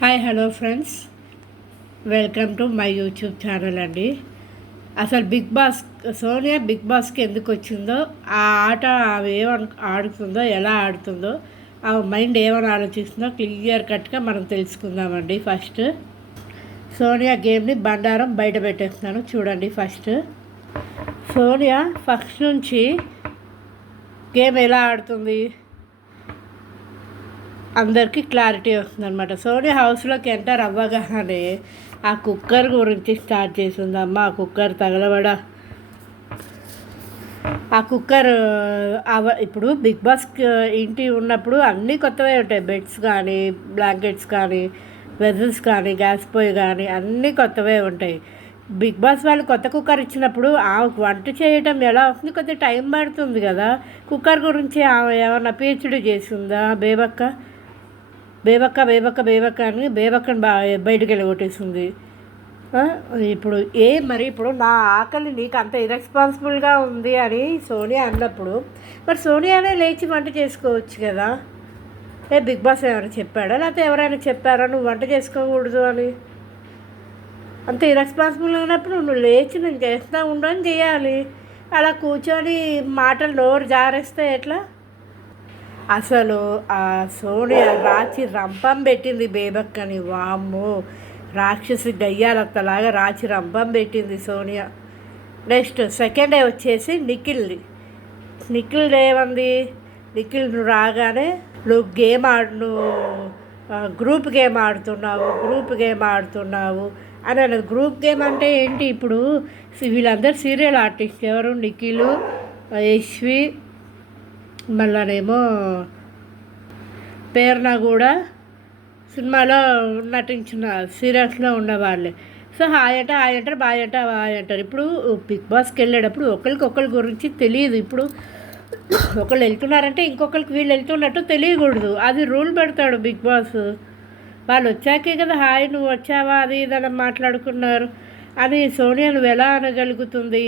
Hi hello friends, welcome to my YouTube channel అండి. అసలు Sonia big బాస్కి ఎందుకు వచ్చిందో, ఆ ఆట ఆమె ఆడుతుందో, ఎలా ఆడుతుందో, ఆ మైండ్ ఏమని ఆలోచిస్తుందో క్లియర్ కట్గా మనం తెలుసుకుందామండి. ఫస్ట్ సోనియా గేమ్ని బండారం బయట పెట్టేస్తున్నాను చూడండి. సోనియా ఫస్ట్ నుంచి గేమ్ ఎలా ఆడుతుంది అందరికీ క్లారిటీ వస్తుందన్నమాట. సోనియా హౌస్లోకి ఎంటర్ అవ్వగానే ఆ కుక్కర్ గురించి స్టార్ట్ చేసిందమ్మ. ఆ కుక్కర్ తగలబడ, ఆ కుక్కర్ ఇప్పుడు బిగ్ బాస్ ఇంటి ఉన్నప్పుడు అన్నీ కొత్తవే ఉంటాయి. బెడ్స్ కానీ, బ్లాంకెట్స్ కానీ, వెజల్స్ కానీ, గ్యాస్ పొయ్యి కానీ అన్నీ కొత్తవే ఉంటాయి. బిగ్ బాస్ వాళ్ళు కొత్త కుక్కర్ ఇచ్చినప్పుడు ఆమెకు వంట చేయటం ఎలా వస్తుంది, కొద్దిగా టైం పడుతుంది కదా. కుక్కర్ గురించి ఆమె ఏమన్నా పిహెచ్డీ చేసిందా? బేబక్క అని బేబక్కని బయటకు వెళ్ళగొట్టేసింది. ఇప్పుడు ఇప్పుడు నా ఆకలి నీకు అంత ఇర్రెస్పాన్సిబుల్గా ఉంది అని సోనియా అన్నప్పుడు, మరి సోనియానే లేచి వంట చేసుకోవచ్చు కదా. బిగ్ బాస్ ఎవరైనా చెప్పాడా, లేకపోతే ఎవరైనా చెప్పారా నువ్వు వంట చేసుకోకూడదు అని? అంత ఇర్రెస్పాన్సిబుల్గా ఉన్నప్పుడు నువ్వు లేచి నేను చేస్తూ ఉండని చేయాలి. అలా కూర్చొని మాటలు నోరు జారేస్తే ఎట్లా? అసలు ఆ సోనియా రాచి రంపం పెట్టింది బేబక్కని. వామ్మో, రాక్షసి గయ్యాలత్తలాగా రాచి రంపం పెట్టింది సోనియా. నెక్స్ట్ సెకండ్ డే వచ్చేసి నిఖిల్ ఏమంది, నిఖిల్ నువ్వు రాగానే నువ్వు గ్రూప్ గేమ్ ఆడుతున్నావు అని అన్నది. గ్రూప్ గేమ్ అంటే ఏంటి? ఇప్పుడు వీళ్ళందరూ సీరియల్ ఆర్టిస్ట్. ఎవరు? నిఖిల్, యశ్వి, మళ్ళానేమో పేరున కూడా సినిమాలో నటించిన సీరియల్స్లో ఉన్నవాళ్ళే. సో హాయ్ అంటారు, బాయ్ అంటారు. ఇప్పుడు బిగ్ బాస్కి వెళ్ళేటప్పుడు ఒకరి గురించి తెలియదు. ఇప్పుడు ఒకళ్ళు వెళ్తున్నారంటే ఇంకొకరికి వీళ్ళు వెళ్తున్నట్టు తెలియకూడదు. అది రూల్ పెడతాడు బిగ్ బాస్. వాళ్ళు వచ్చాకే కదా హాయ్ నువ్వు వచ్చావా అది ఇదని మాట్లాడుకున్నారు అని సోనియా నువ్వు ఎలా అనగలుగుతుంది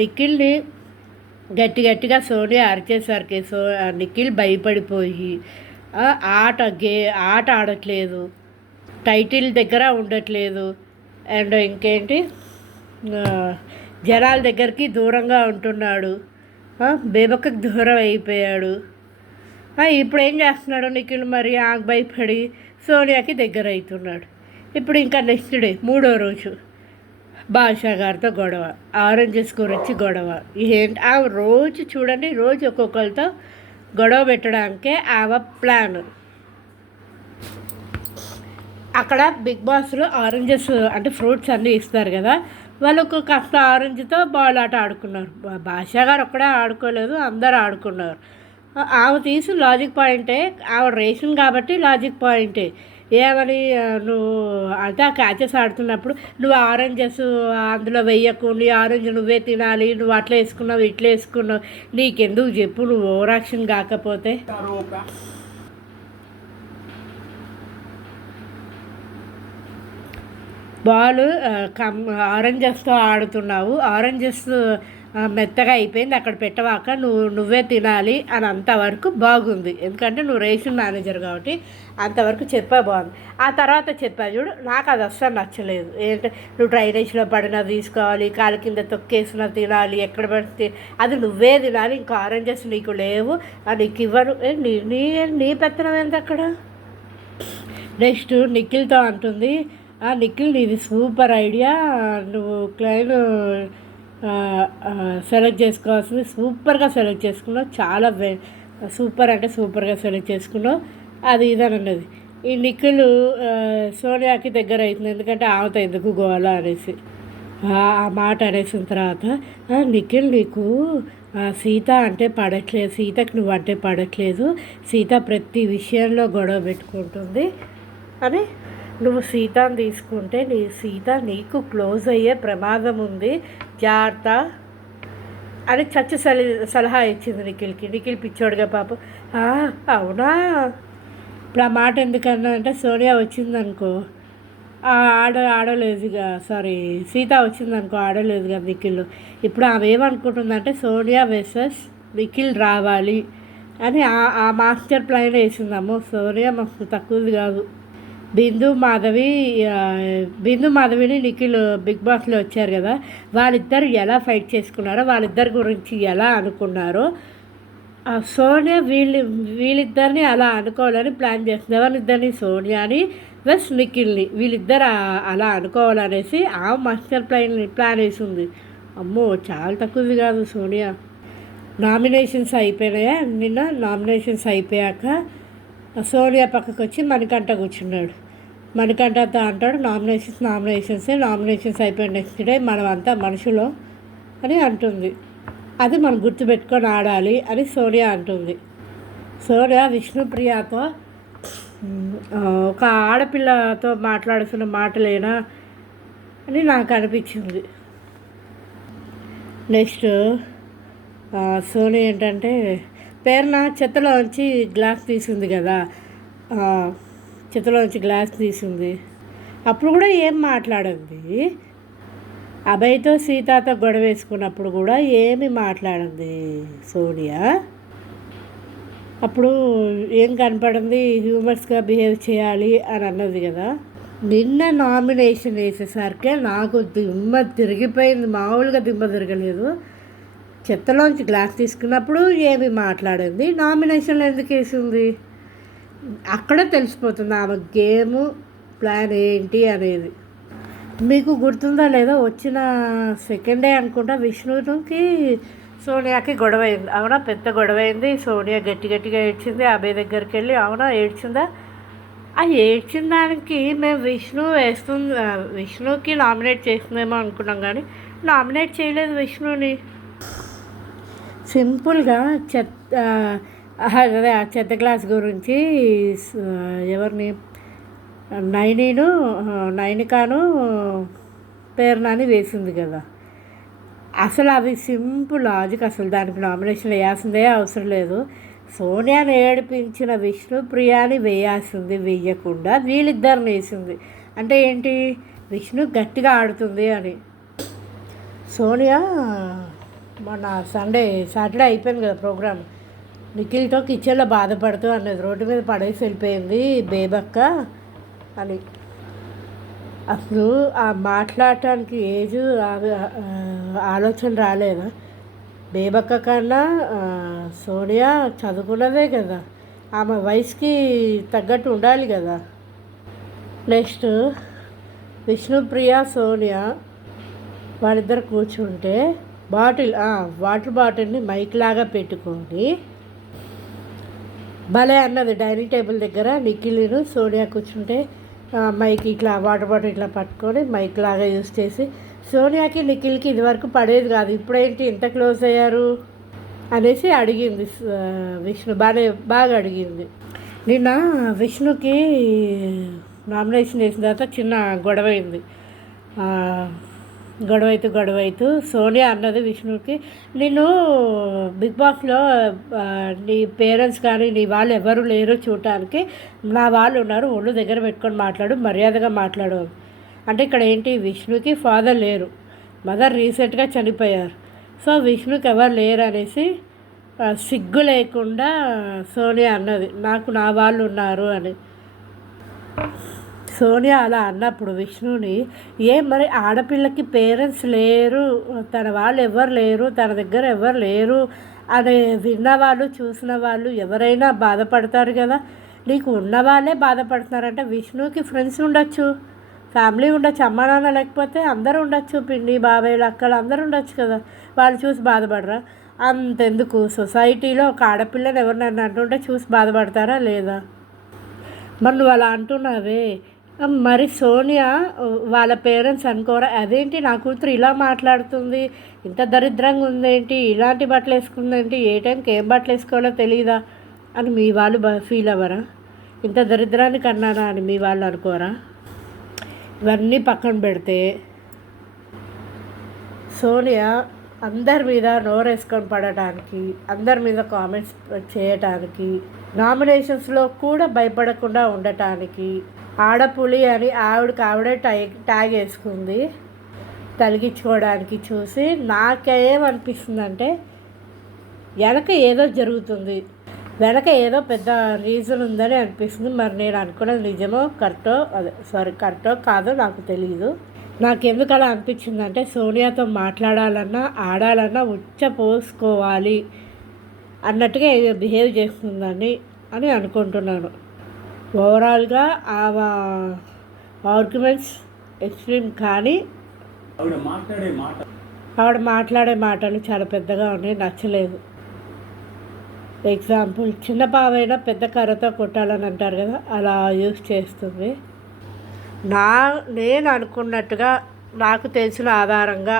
నిఖిల్ని గట్టిగా సోనియా అరిచేసరికి నిఖిల్ భయపడిపోయి ఆట ఆడట్లేదు, టైటిల్ దగ్గర ఉండట్లేదు, అండ్ ఇంకేంటి జనాల దగ్గరికి దూరంగా ఉంటున్నాడు, బేబక్కకి దూరం అయిపోయాడు. ఇప్పుడు ఏం చేస్తున్నాడు నిఖిల్? మరి భయపడి సోనియాకి దగ్గర అవుతున్నాడు. ఇప్పుడు ఇంకా నెక్స్ట్ డే 3వ రోజు బాషా గారితో గొడవ, ఆరెంజెస్ గురించి గొడవ. ఆ రోజు చూడండి, రోజు ఒక్కొక్కరితో గొడవ పెట్టడానికే ఆమె ప్లాన్. అక్కడ బిగ్ బాస్లో ఆరెంజెస్ అంటే ఫ్రూట్స్ అన్నీ ఇస్తారు కదా, వాళ్ళు ఒక కాస్త ఆరెంజ్తో బాల్ ఆట ఆడుకున్నారు. బాషా గారు ఒక్కడే ఆడుకోలేదు, అందరూ ఆడుకున్నారు. ఆమె తీసి లాజిక్ పాయింటే, ఆవిడ రేషన్ కాబట్టి లాజిక్ పాయింటే. ఏమని నువ్వు అంటే ఆ క్యాచెస్ ఆడుతున్నప్పుడు నువ్వు ఆరెంజెస్ అందులో వెయ్యకు, నీ ఆరెంజ్ నువ్వే తినాలి, నువ్వు అట్లా వేసుకున్నావు ఇట్లా వేసుకున్నావు, నీకెందుకు చెప్పు, నువ్వు ఓవరాక్షన్ కాకపోతే. బాల్ ఆరెంజెస్తో ఆడుతున్నావు, ఆరెంజెస్ మెత్తగా అయిపోయింది, అక్కడ పెట్టవాక నువ్వే తినాలి అని అంతవరకు బాగుంది. ఎందుకంటే నువ్వు రేషన్ మేనేజర్ కాబట్టి అంతవరకు చెప్పా బాగుంది. ఆ తర్వాత చెప్పా చూడు, నాకు అది అస్సలు నచ్చలేదు. ఏంటంటే నువ్వు డ్రైనేజ్లో పడినా తీసుకోవాలి, కాలు కింద తొక్కేసినా తినాలి, ఎక్కడ పడితే అది నువ్వే తినాలి, ఇంకా ఆరెంజెస్ నీకు లేవు, నీకు ఇవ్వను. నీ పెత్తనం ఎంత అక్కడ? నెక్స్ట్ నిఖిల్తో అంటుంది, నిఖిల్ నీది సూపర్ ఐడియా, నువ్వు క్లైన్ సెలెక్ట్ చేసుకోవాల్సింది సూపర్గా సెలెక్ట్ చేసుకున్నావు, చాలా సూపర్ అంటే సూపర్గా సెలెక్ట్ చేసుకున్నావు, అది ఇదని అన్నది. ఈ నిఖిల్ సోనియాకి దగ్గర అవుతుంది, ఎందుకంటే ఆమెతో ఎందుకు గోవాలా అనేసి ఆ మాట అనేసిన తర్వాత, నిఖిల్ నీకు సీత అంటే పడట్లేదు, సీతకు నువ్వు అంటే పడట్లేదు, సీత ప్రతి విషయంలో గొడవ పెట్టుకుంటుంది అని, నువ్వు సీతను తీసుకుంటే సీత నీకు క్లోజ్ అయ్యే ప్రమాదం ఉంది, జాగ్రత్త అని సలహా ఇచ్చింది నిఖిల్కి. నిఖిల్ పిచ్చోడుగా పాపం అవునా. ఇప్పుడు ఆ మాట ఎందుకన్నా అంటే సోనియా వచ్చిందనుకో ఆడలేదుగా, సీత వచ్చిందనుకో ఆడలేదుగా నిఖిల్. ఇప్పుడు ఆమె ఏమనుకుంటుందంటే సోనియా వర్సెస్ నిఖిల్ రావాలి అని ఆ మాస్టర్ ప్లాన్ వేసిందమ్మో. సోనియా మస్తు తక్కువది కాదు. బిందు మాధవి ఆ, బిందు మాధవిని నిఖిల్ బిగ్ బాస్లో వచ్చారు కదా, వాళ్ళిద్దరు ఎలా ఫైట్ చేసుకున్నారో, వాళ్ళిద్దరి గురించి ఎలా అనుకున్నారో, సోనియా వీళ్ళిద్దరిని అలా అనుకోవాలని ప్లాన్ చేస్తుంది. ఎవరిద్దరిని? సోనియాని ప్లస్ నిఖిల్ని, వీళ్ళిద్దరు అలా అనుకోవాలనేసి ఆ మాస్టర్ ప్లాన్ వేసింది. అమ్మో, చాలా తక్కువది కాదు సోనియా. నామినేషన్స్ అయిపోయినాయా నిన్న? నామినేషన్స్ అయిపోయాక సోనియా పక్కకు వచ్చి మణికంఠ కూర్చున్నాడు. మణికంఠతో అంటాడు, నామినేషన్స్ అయిపోయిన నెక్స్ట్ డే మనం అంతా మనుషులు అని అంటుంది. అది మనం గుర్తుపెట్టుకొని ఆడాలి అని సోనియా అంటుంది. సోనియా విష్ణుప్రియతో ఒక ఆడపిల్లతో మాట్లాడుతున్న మాటలేనా అని నాకు అనిపించింది. నెక్స్ట్ సోనియా ఏంటంటే, పేరున చెత్తలోంచి గ్లాస్ తీసింది కదా, చెత్తలోంచి గ్లాస్ తీసింది. అప్పుడు కూడా ఏం మాట్లాడింది. అభయ్తో సీతతో గొడవ వేసుకున్నప్పుడు కూడా ఏమి మాట్లాడింది సోనియా. అప్పుడు ఏం కనపడింది, హ్యూమర్స్గా బిహేవ్ చేయాలి అని అన్నది కదా. నిన్న నామినేషన్ వేసేసరికి నాకు దిమ్మ తిరిగిపోయింది, మామూలుగా దిమ్మ తిరగలేదు. చెత్తలోంచి గ్లాస్ తీసుకున్నప్పుడు ఏమి మాట్లాడింది, నామినేషన్లో ఎందుకు వేసింది, అక్కడే తెలిసిపోతుంది ఆమె గేము ప్లాన్ ఏంటి అనేది. మీకు గుర్తుందా లేదా, వచ్చిన సెకండ్ డే అనుకుంటా విష్ణుకి సోనియాకి గొడవ అయింది. అవునా, పెద్ద గొడవ అయింది. సోనియా గట్టిగా ఏడ్చింది అభయ్ దగ్గరికి వెళ్ళి. అవునా, ఏడ్చిందా? ఆ ఏడ్చిన దానికి మేము విష్ణుకి నామినేట్ చేస్తుందేమో అనుకున్నాం, కానీ నామినేట్ చేయలేదు విష్ణుని. సింపుల్గా అదే ఆ చెత్త గ్లాస్ గురించి ఎవరిని, నైనికాను పేరునాని వేసింది కదా. అసలు అవి సింపుల్ లాజిక్, అసలు దానికి నామినేషన్ వేయాల్సిందే అవసరం లేదు. సోనియాని ఏడిపించిన విష్ణుప్రియాని వేయాల్సింది, వేయకుండా వీళ్ళిద్దరిని వేసింది. అంటే ఏంటి, విష్ణు గట్టిగా ఆడుతుంది అని. సోనియా మొన్న సాటర్డే అయిపోయింది కదా ప్రోగ్రామ్, నిఖిల్తో కిచెన్లో బాధపడుతూ అన్నది, రోడ్డు మీద పడేసి వెళ్ళిపోయింది బేబక్క అని. అసలు ఆ మాట్లాడటానికి ఏజ్ ఆలోచన రాలేదా? బేబక్క కన్నా సోనియా చదువుకున్నదే కదా, ఆమె వయసుకి తగ్గట్టు ఉండాలి కదా. నెక్స్ట్ విష్ణుప్రియ సోనియా వాళ్ళిద్దరు కూర్చుంటే వాటర్ బాటిల్ని మైక్ లాగా పెట్టుకొని భలే అన్నది. డైనింగ్ టేబుల్ దగ్గర నిఖిల్ను సోనియా కూర్చుంటే మైక్ ఇట్లా వాటర్ బాటిల్ ఇట్లా పట్టుకొని మైక్ లాగా యూజ్ చేసి, సోనియాకి నిఖిల్కి ఇదివరకు పడేది కాదు, ఇప్పుడేంటి ఇంత క్లోజ్ అయ్యారు అనేసి అడిగింది విష్ణు. బాగా అడిగింది. నిన్న విష్ణుకి నామినేషన్ వేసిన తర్వాత చిన్న గొడవ అయింది. గొడవైతూ సోనియా అన్నది విష్ణుకి, నేను బిగ్ బాస్లో నీ పేరెంట్స్ కానీ నీ వాళ్ళు ఎవరు లేరు చూడటానికి, నా వాళ్ళు ఉన్నారు, ఒళ్ళు దగ్గర పెట్టుకొని మాట్లాడు, మర్యాదగా మాట్లాడు. అంటే ఇక్కడ ఏంటి, విష్ణుకి ఫాదర్ లేరు, మదర్ రీసెంట్గా చనిపోయారు. సో విష్ణుకి ఎవరు లేరు అనేసి సిగ్గు లేకుండా సోనియా అన్నది, నాకు నా వాళ్ళు ఉన్నారు అని. సోనియా అలా అన్నప్పుడు విష్ణుని, మరి ఆడపిల్లకి పేరెంట్స్ లేరు, తన వాళ్ళు ఎవరు లేరు, తన దగ్గర ఎవరు లేరు అని విన్నవాళ్ళు చూసిన వాళ్ళు ఎవరైనా బాధపడతారు కదా. నీకు ఉన్నవాళ్ళే బాధపడుతున్నారంటే విష్ణుకి ఫ్రెండ్స్ ఉండొచ్చు, ఫ్యామిలీ ఉండొచ్చు, అమ్మ నాన్న లేకపోతే అందరూ ఉండొచ్చు, పిన్ని బాబాయ్లు అక్కలు అందరూ ఉండొచ్చు కదా, వాళ్ళు చూసి బాధపడరా? అంతెందుకు, సొసైటీలో ఒక ఆడపిల్లని ఎవరినైనా అంటుంటే చూసి బాధపడతారా లేదా? మరి నువ్వు అలా అంటున్నావే, మరి సోనియా వాళ్ళ పేరెంట్స్ అనుకోరా, అదేంటి నా కూతురు ఇలా మాట్లాడుతుంది, ఇంత దరిద్రంగా ఉందేంటి, ఇలాంటి బట్టలు వేసుకుందేంటి, ఏ టైంకి ఏం బట్టలు వేసుకోవాలో తెలియదా అని మీ వాళ్ళు ఫీల్ అవ్వరా? ఇంత దరిద్రాన్ని కన్నానా అని మీ వాళ్ళు అనుకోరా? ఇవన్నీ పక్కన పెడితే సోనియా అందరి మీద నోరేసుకొని పడటానికి, అందరి మీద కామెంట్స్ చేయటానికి, నామినేషన్స్లో కూడా భయపడకుండా ఉండటానికి, ఆడపులి అని ఆవిడే ట్యాగ్ వేసుకుంది తలిగించుకోవడానికి చూసి నాకేమనిపిస్తుందంటే వెనక ఏదో జరుగుతుంది. వెనక ఏదో పెద్ద రీజన్ ఉందని అనిపిస్తుంది. మరి నేను అనుకున్నది నిజమో కరెక్టో కాదో నాకు తెలియదు. నాకెందుకు అలా అనిపించిందంటే సోనియాతో మాట్లాడాలన్నా ఆడాలన్నా పోసుకోవాలి అన్నట్టుగా బిహేవ్ చేస్తుందని అని అనుకుంటున్నాను. ఓవరాల్గా ఆర్గ్యుమెంట్స్ ఎక్స్ట్రీమ్, కానీ ఆవిడ మాట్లాడే మాటలు చాలా పెద్దగా ఉన్నాయి, నచ్చలేదు. ఎగ్జాంపుల్, చిన్న పావైనా పెద్ద కర్రతో కొట్టాలని అంటారు కదా, అలా యూజ్ చేస్తుంది. నేను అనుకున్నట్టుగా నాకు తెలిసిన ఆధారంగా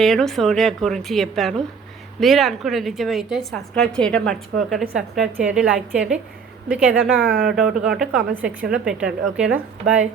నేను సోనియా గురించి చెప్పాను. మీరు అనుకునే నిజమైతే సబ్స్క్రైబ్ చేయడం మర్చిపోకండి. సబ్స్క్రైబ్ చేయండి, లైక్ చేయండి. మీకు ఏదైనా డౌట్గా ఉంటే కామెంట్ సెక్షన్లో పెట్టండి. ఓకేనా? బాయ్.